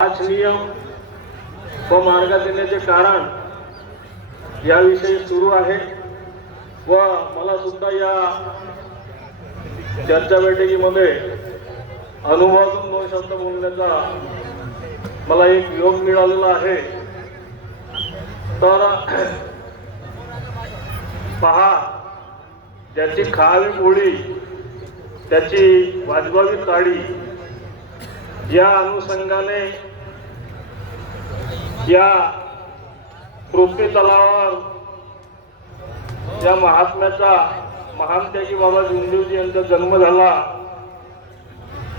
पाच नियम व मार्गात येण्याचे कारण याविषयी सुरू आहे व मला सुद्धा या चर्चा बैठकीमध्ये अनुभवातून 2 शब्द बोलण्याचा मला एक योग मिळालेला आहे। तर पहा, ज्याची खावी पोळी त्याची वाजवावी ताडी या अनुषंगाने या पृथ्वी तलावावर या महात्म्याचा महान त्यागी बाबा जुंदेवजी यांचा जन्म झाला।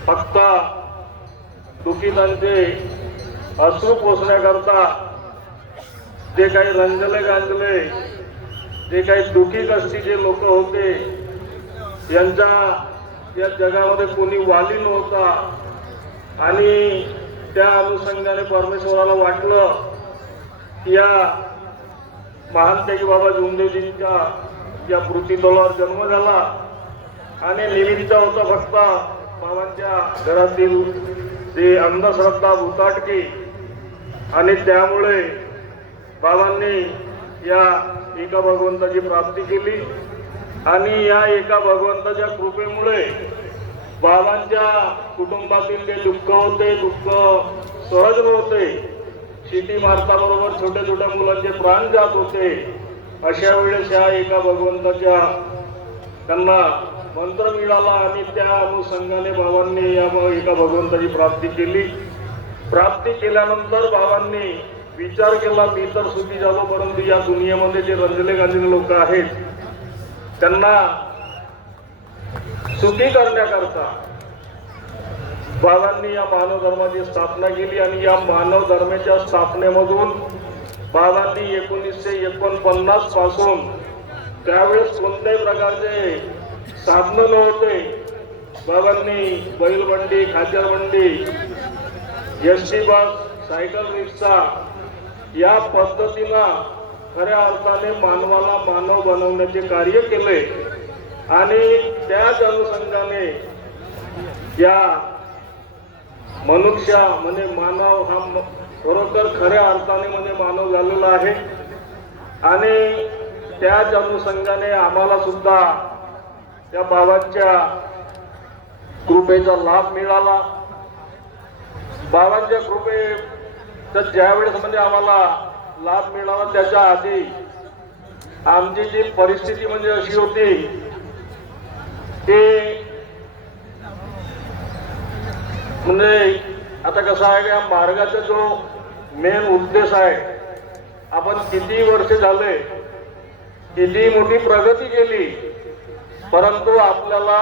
फक्त दुखितांचे अश्रू पोसण्याकरता जे काही रंजले गांजले, जे काही दुखी कष्टीचे लोक होते, यांच्या या जगामध्ये कोणी वाली नव्हता आणि त्या अनुषंगाने परमेश्वराला वाटलं की या महान त्यागी बाबा जुंदेवजींच्या या पृथ्वी तलावावर जन्म झाला आणि निमित्त होता फक्त बाबांच्या घरातील जी अंधश्रद्धा भूताटकी आणि त्यामुळे बाबांनी या एका भगवंताची प्राप्ती केली आणि या एका भगवंताच्या कृपेमुळे बाबांच्या कुटुंबातील जे दुःख होते, दुःख सहज होते, शिटी मारता बरोबर छोट्या छोट्या मुलांचे प्राण जात होते। अशा वेळेस या एका भगवंताच्या त्यांना मंत्र मिळाला आणि त्या अनुषंगाने बाबांनी या एका भगवंताची प्राप्ती केली। प्राप्ती केल्यानंतर बाबांनी विचार केला, मी तर सुखी झालो, परंतु या दुनियेमध्ये जे रंजले गांजले लोक आहेत त्यांना सुखी करण्याकरता बाबांनी या मानव धर्माची स्थापना केली आणि या मानव धर्माच्या स्थापनेमधून बाबांनी 1949 पासून त्यावेळेस कोणत्याही प्रकारचे साधन नव्हते। बाबांनी बैलबंडी, खाचरबंडी, एसटी बस, सायकल रिक्षा या पद्धतीनं खऱ्या अर्थाने मानवाला मानव बनवण्याचे कार्य केले आणि त्याच अनुषंगाने या मनुष्य म्हणजे मानव हा खरोखर खऱ्या अर्थाने म्हणजे मानव झालेला आहे आणि त्याच अनुषंगाने आम्हाला सुद्धा या बाबांच्या कृपेचा लाभ मिळाला। बाबांच्या कृपेचा ज्यावेळेस म्हणजे आम्हाला लाभ मिळाला त्याच्या आधी आमची जी परिस्थिती म्हणजे अशी होती की म्हणजे आता कसं आहे की या मार्गाचा जो मेन उद्देश आहे, आपण किती वर्ष झाले, किती मोठी प्रगती केली, परंतु आपल्याला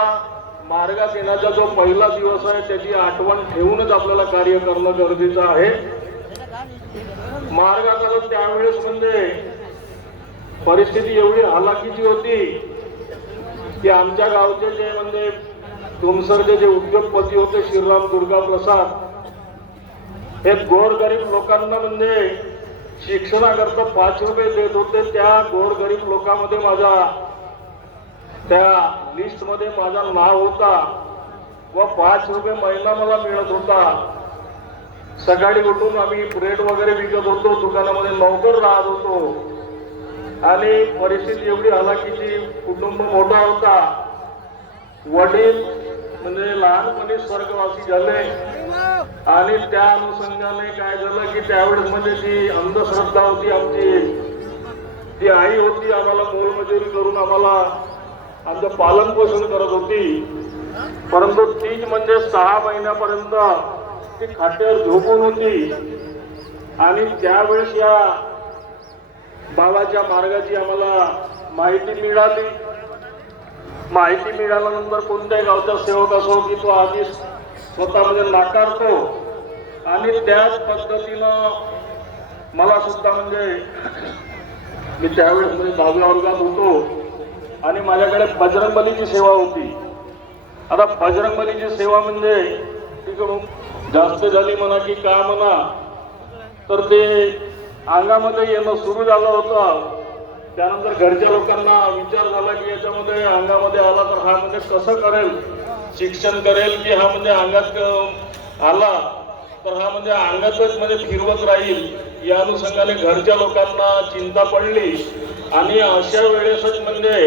मार्गात येण्याचा जो पहिला दिवस आहे त्याची आठवण ठेवूनच आपल्याला कार्य करणं गरजेचं आहे। मार्गात आलो त्यावेळेस म्हणजे परिस्थिती एवढी हालाकीची होती की आमच्या गावचे जे म्हणजे तुमसरचे जे उद्योगपती होते श्रीराम दुर्गा प्रसाद, हे गोरगरीब लोकांना म्हणजे शिक्षणाकरता 5 रुपये देत होते। त्या गोरगरीब लोकांमध्ये माझा त्या लिस्ट मध्ये माझा नाव होता व 5 रुपये महिना मला मिळत होता। सकाळी उठून आम्ही ब्रेड वगैरे विकत होतो, दुकानामध्ये नोकर राहत होतो आणि परिस्थिती एवढी हालाकीची, कुटुंब मोठा होता, वडील म्हणजे लहानपणी स्वर्गवासी झाले आणि त्या अनुषंगाने काय झालं की त्यावेळेस म्हणजे जी अंधश्रद्धा होती आमची, ती आई होती, आम्हाला मोलमजुरी करून आम्हाला आमचं पालन पोषण करत होती, परंतु तीच म्हणजे 6 महिन्यापर्यंत ती खाट्यावर झोपून होती आणि त्यावेळेस या बाबाच्या मार्गाची आम्हाला माहिती मिळाली। माहिती मिळाल्यानंतर कोणत्याही गावचा सेवक असो की तो आधी स्वतःमध्ये नाकारतो आणि त्याच पद्धतीनं मला सुद्धा म्हणजे मी त्यावेळेस म्हणजे 10व्या वर्गात होतो आणि माझ्याकडे बजरंगबलीची सेवा होती। आता बजरंगबलीची सेवा म्हणजे तिकडून जास्त झाली म्हणा की का म्हणा, तर ते अंगामध्ये येणं सुरू झालं होतं। त्यानंतर घरच्या लोकांना विचार झाला की याच्यामध्ये अंगामध्ये आला तर हा म्हणजे कसं करेल, शिक्षण करेल की हा म्हणजे अंगात आला तर हा म्हणजे अंगातच म्हणजे फिरवत राहील या अनुषंगाने घरच्या लोकांना चिंता पडली आणि अशा वेळेसच म्हणजे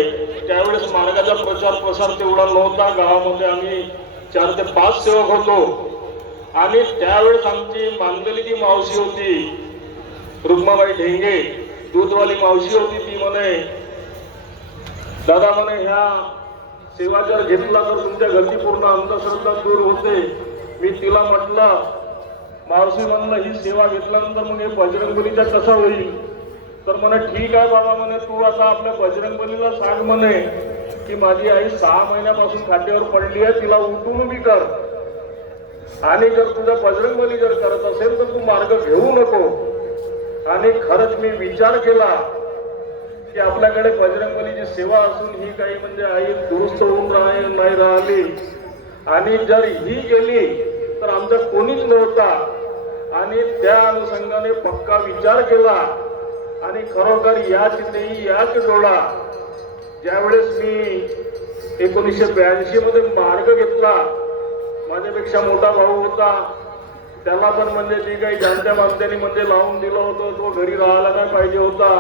त्यावेळेस मार्गाचा प्रचार प्रसार तेवढा नव्हता. गावामध्ये आम्ही 4 ते 5 सेवक होतो आणि त्यावेळेस आमची मानलेली ती मावशी होती रुक्माबाई ढेंगे, दूधवाली मावशी होती. ती म्हणे, दादा म्हणे ह्या सेवा जर घेतला तर तुमच्या घरची पूर्ण अंधश्रद्धा दूर होते. मी तिला म्हटलं, मावशी म्हणलं ही सेवा घेतल्यानंतर मग हे बजरंगबलीचा कसा होईल? तर म्हणे ठीक आहे बाबा म्हणे, तू आता आपल्या बजरंगबलीला सांग म्हणे की माझी आई 6 महिन्यापासून खाट्यावर पडली आहे, तिला उठून उभी कर आणि जर तुझा बजरंगबली जर करत असेल तर तू मार्ग घेऊ नको. आणि खरंच मी विचार केला की आपल्याकडे बजरंगबलीची सेवा असून ही काही म्हणजे आई दुरुस्त होऊन नाही राहिली आणि जर ही गेली तर आमचा कोणीच नव्हता. आणि त्या अनुषंगाने पक्का विचार केला आणि खरोखर याच देई याच डोळा. ज्यावेळेस मी 1982 मध्ये मार्ग घेतला, माझ्यापेक्षा मोठा भाऊ होता, त्याला पण म्हणजे जे काही जाणत्या माणसांनी म्हणजे लावून दिलं होतं, तो घरी राहायला नाही पाहिजे होता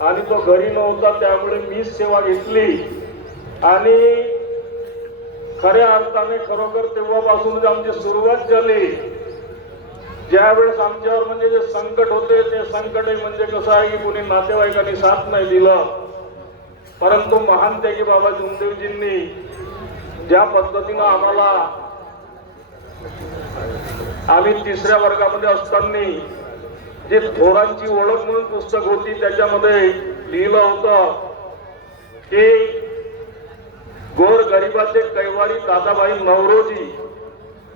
आणि तो घरी नव्हता, त्यामुळे मीच सेवा घेतली. आणि खऱ्या अर्थाने खरोखर तेव्हापासूनच आमची सुरुवात झाली. ज्यावेळेस आमच्यावर म्हणजे जे संकट होते ते संकट म्हणजे कसं आहे की कुणी नातेवाईकांनी साथ नाही दिलं, परंतु महान त्यागी बाबा जुमदेवजींनी ज्या पद्धतीनं आम्ही 3ऱ्या वर्गामध्ये असताना जे थोरांची ओळख म्हणून पुस्तक होती त्याच्यामध्ये लिहिलं होतं की गोर गरिबाचे कैवारी दादाबाई नवरोजी.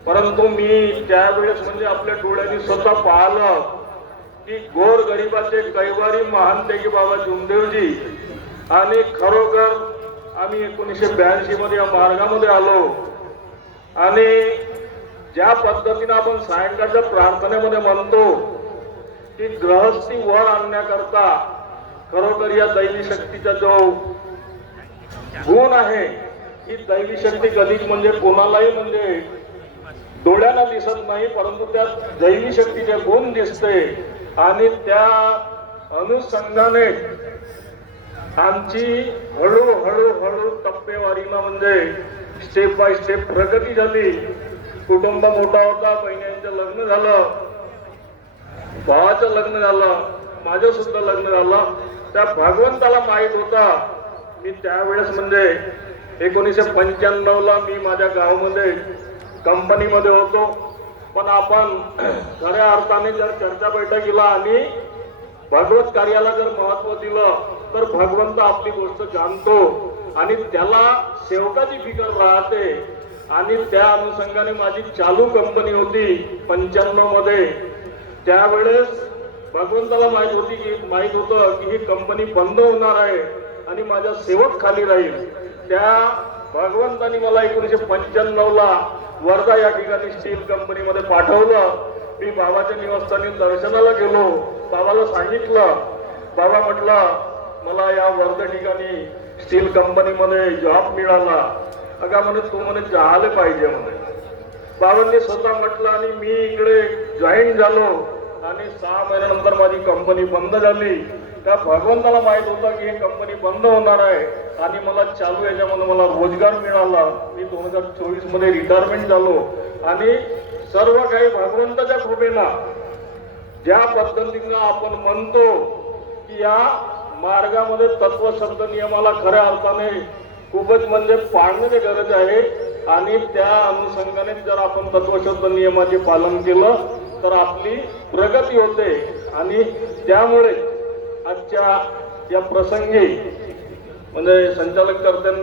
परंतु मी त्यावेळेस म्हणजे आपल्या डोळ्यांनी स्वतः पाहिलं की गोर गरिबाचे कैवारी महान त्यागी बाबा जुमदेवजी. आणि खरोखर आम्ही 1982 मध्ये या मार्गामध्ये आलो आणि ज्या पद्धतीने आपण सायंकाळच्या प्रार्थनेमध्ये म्हणतो की गृहस्थी वर आणण्याकरता खरोखर या दैवी शक्तीचा जो गुण आहे, ही दैवी शक्ती कधीच म्हणजे कोणालाही म्हणजे डोळ्याला दिसत नाही, परंतु त्या दैवी शक्तीचे गुण दिसते. आणि त्या अनुषंगाने आमची हळूहळू टप्पेवारीला म्हणजे स्टेप बाय स्टेप प्रगती झाली. कुटुंब मोठा होता, बहिणींचं लग्न झालं, भावाचं लग्न झालं, माझं सुद्धा लग्न झालं. त्या भगवंताला माहित होता. मी त्यावेळेस म्हणजे 1995 मी माझ्या गावामध्ये कंपनीमध्ये होतो, पण आपण खऱ्या अर्थाने जर चर्चा बैठकीला आणि भागवत कार्याला जर महत्व दिलं तर भगवंत आपली गोष्ट जाणतो आणि त्याला सेवकाची फिकर राहते. आणि त्या अनुषंगाने माझी चालू कंपनी होती 95 मध्ये. त्यावेळेस भगवंताला माहित होतं की ही कंपनी बंद होणार आहे आणि माझा सेवक खाली राहील. त्या भगवंतानी मला 1995 वर्धा या ठिकाणी स्टील कंपनीमध्ये पाठवलं. मी बाबाच्या निवासस्थानी दर्शनाला गेलो, बाबाला सांगितलं, बाबा म्हटलं मला या वर्धा ठिकाणी स्टील कंपनीमध्ये जॉब मिळाला. अगा म्हणे तू म्हणे जायला पाहिजे म्हणे. बाबांनी स्वतः म्हटलं आणि मी इकडे जॉईन झालो आणि 6 महिन्यानंतर माझी कंपनी बंद झाली. त्या भगवंताला माहित होता की ही कंपनी बंद होणार आहे आणि मला चालू याच्यामध्ये मला रोजगार मिळाला. मी 2024 मध्ये रिटायरमेंट झालो आणि सर्व काही भगवंताच्या कृपेनं. ज्या पद्धतीनं आपण म्हणतो की या मार्गामध्ये तत्वशब्द नियमाला खऱ्या अर्थाने खूपच म्हणजे पाळण्याची गरज आहे आणि त्या अनुषंगाने जर आपण तत्वशब्द नियमाचे पालन केलं तर आपली प्रगती होते. आणि त्यामुळे आजच्या या प्रसंगी म्हणजे संचालक कर्त्यांनी